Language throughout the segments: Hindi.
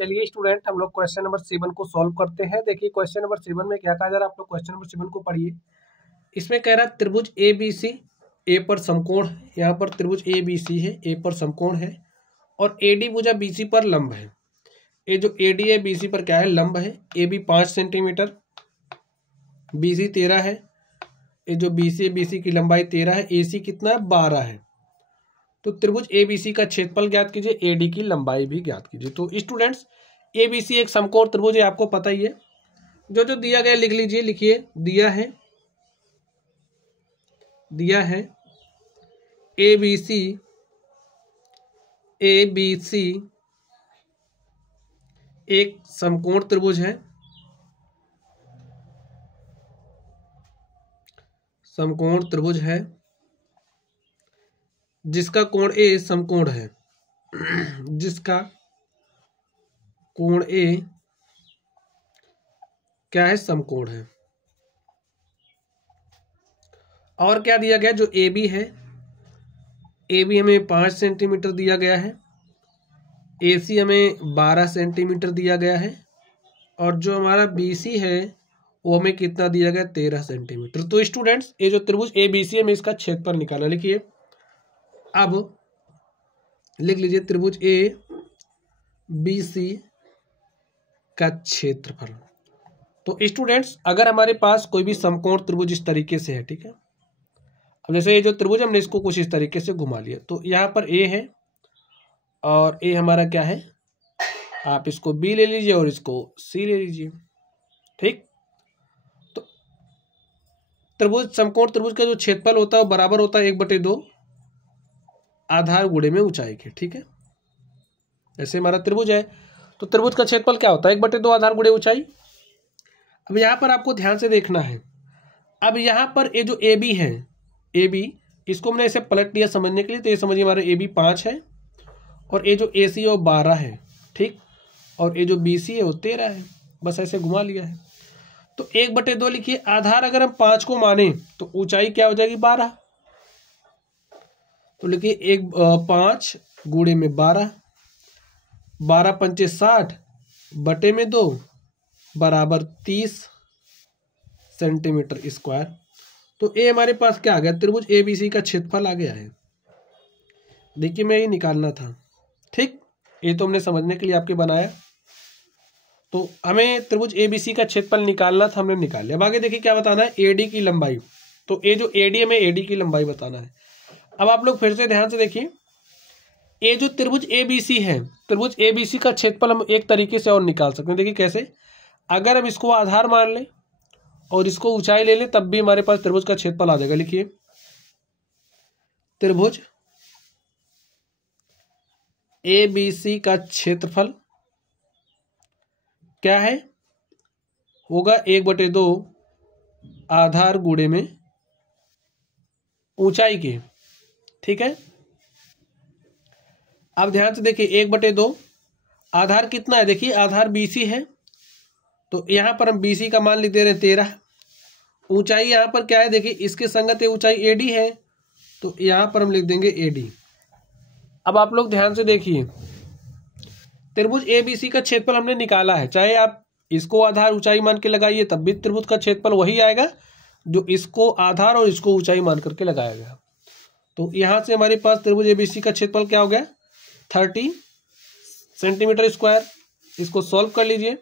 चलिए स्टूडेंट, हम लोग क्वेश्चन नंबर 7 को सॉल्व करते हैं। देखिए क्वेश्चन नंबर 7 में क्या कहा जा रहा है, आप लोग क्वेश्चन नंबर 7 को पढ़िए। इसमें कह रहा है त्रिभुज ए बी सी ए पर समकोण, यहाँ पर त्रिभुज ए बी सी है, ए पर समकोण है और ए डी भुजा बी सी पर लंब है। ये जो ए डी है बी सी पर क्या है, लंब है। A B 5 centimetre, B C 13 है। ये जो बी सी है, बी सी की लंबाई 13 है, ए सी कितना है, 12 है। तो त्रिभुज ए बी सी का क्षेत्रफल ज्ञात कीजिए, ए डी की लंबाई भी ज्ञात कीजिए। तो स्टूडेंट्स ए बी सी एक समकोण त्रिभुज है, आपको पता ही है। जो जो दिया गया लिख लीजिए, लिखिए दिया है ए बी सी एक समकोण त्रिभुज है, समकोण त्रिभुज है जिसका कोण ए समकोण है, जिसका कोण ए क्या है, समकोण है। और क्या दिया गया, जो ए बी है, ए बी हमें 5 सेंटीमीटर दिया गया है, ए सी हमें 12 सेंटीमीटर दिया गया है और जो हमारा बी सी है वो हमें कितना दिया गया, 13 सेंटीमीटर। तो स्टूडेंट्स ये जो त्रिभुज ए बी सी है, हमें इसका क्षेत्रफल निकालना। लिखिए, अब लिख लीजिए त्रिभुज ए बी सी का क्षेत्रफल। तो स्टूडेंट्स अगर हमारे पास कोई भी समकोण त्रिभुज इस तरीके से है, ठीक है, अब जैसे ये जो त्रिभुज हमने इसको कुछ इस तरीके से घुमा लिया, तो यहाँ पर ए है और ए हमारा क्या है, आप इसको बी ले लीजिए और इसको सी ले लीजिए, ठीक। तो त्रिभुज, समकोण त्रिभुज का जो क्षेत्रफल होता है वो बराबर होता है 1/2 आधार गुणे में ऊंचाई के, ठीक है। जैसे हमारा त्रिभुज है तो त्रिभुज का क्षेत्रफल क्या होता है, 1/2 आधार गुणे ऊंचाई। अब यहाँ पर आपको ध्यान से देखना है। अब यहाँ पर ये जो ए बी है, ए बी, इसको हमने ऐसे पलट लिया समझने के लिए, तो ये समझिए हमारा ए बी 5 है और ये जो ए सी है वो 12 है, ठीक, और ये जो बी सी है वो 13 है, बस ऐसे घुमा लिया है। तो 1/2 लिखिए, आधार अगर हम 5 को माने तो ऊंचाई क्या हो जाएगी, 12। तो लिखिए 5 गुणे में 12, 12 पंचे 60 बटे में 2 बराबर 30 सेंटीमीटर स्क्वायर। तो ए हमारे पास क्या आ गया, त्रिभुज ए बी सी का क्षेत्रफल आ गया है। देखिए मैं ये निकालना था, ठीक, ये तो हमने समझने के लिए आपके बनाया। तो हमें त्रिभुज ए बी सी का क्षेत्रफल निकालना था, हमने निकाल लिया। अब आगे देखिए क्या बताना है, ए डी की लंबाई। तो ये जो ए डी, हमें ए डी की लंबाई बताना है। अब आप लोग फिर से ध्यान से देखिए, ये जो त्रिभुज ए बी सी है, त्रिभुज ए बी सी का क्षेत्रफल हम एक तरीके से और निकाल सकते हैं। देखिए कैसे, अगर हम इसको आधार मान लें और इसको ऊंचाई ले लें, तब भी हमारे पास त्रिभुज का क्षेत्रफल आ जाएगा। लिखिए, त्रिभुज ए बी सी का क्षेत्रफल क्या है, होगा 1/2 आधार गुणे में ऊंचाई के, ठीक है। अब ध्यान से देखिए, 1/2 आधार कितना है, देखिए आधार बी सी है, तो यहां पर हम बी सी का मान लिख दे रहे हैं 13। ऊंचाई यहां पर क्या है, देखिए इसके संगत ऊंचाई ए डी है, तो यहां पर हम लिख देंगे ए डी। अब आप लोग ध्यान से देखिए, त्रिभुज ए बी सी का क्षेत्रफल हमने निकाला है, चाहे आप इसको आधार ऊंचाई मान के लगाइए तब भी त्रिभुज का क्षेत्रफल वही आएगा जो इसको आधार और इसको ऊंचाई मान करके लगाया गया। तो यहां से हमारे पास त्रिभुज ए बी सी का क्षेत्रफल क्या हो गया, 30 सेंटीमीटर स्क्वायर। इसको सॉल्व कर लीजिए,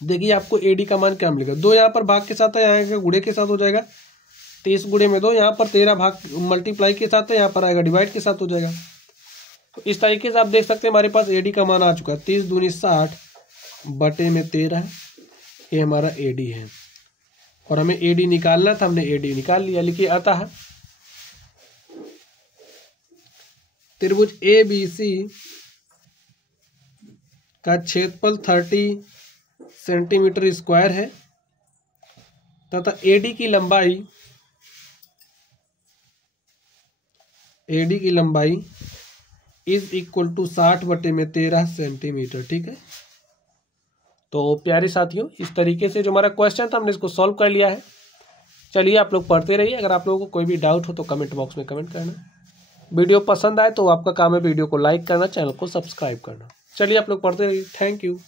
देखिए आपको ए डी का मान क्या मिलेगा। 2 यहाँ पर भाग के साथ है, यहाँ का गुणे के साथ हो जाएगा, 30 गुणे में 2, यहाँ पर 13 भाग मल्टीप्लाई के साथ है, यहाँ पर आएगा डिवाइड के साथ हो जाएगा। तो इस तरीके से आप देख सकते हैं हमारे पास ए डी का मान आ चुका है, 30 दूनी 60 बटे में 13, ये हमारा ए डी है। और हमें ए डी निकालना था, हमने ए डी निकाल लिया। लिखिए, अतः त्रिभुज ए बी सी का क्षेत्रफल 30 सेंटीमीटर स्क्वायर है तथा ए डी की लंबाई इज इक्वल टू 60 बटे में 13 सेंटीमीटर, ठीक है। तो प्यारे साथियों, इस तरीके से जो हमारा क्वेश्चन था हमने इसको सॉल्व कर लिया है। चलिए आप लोग पढ़ते रहिए, अगर आप लोगों को कोई भी डाउट हो तो कमेंट बॉक्स में कमेंट करना। वीडियो पसंद आए तो आपका काम है वीडियो को लाइक करना, चैनल को सब्सक्राइब करना। चलिए आप लोग पढ़ते रहिए। Thank you.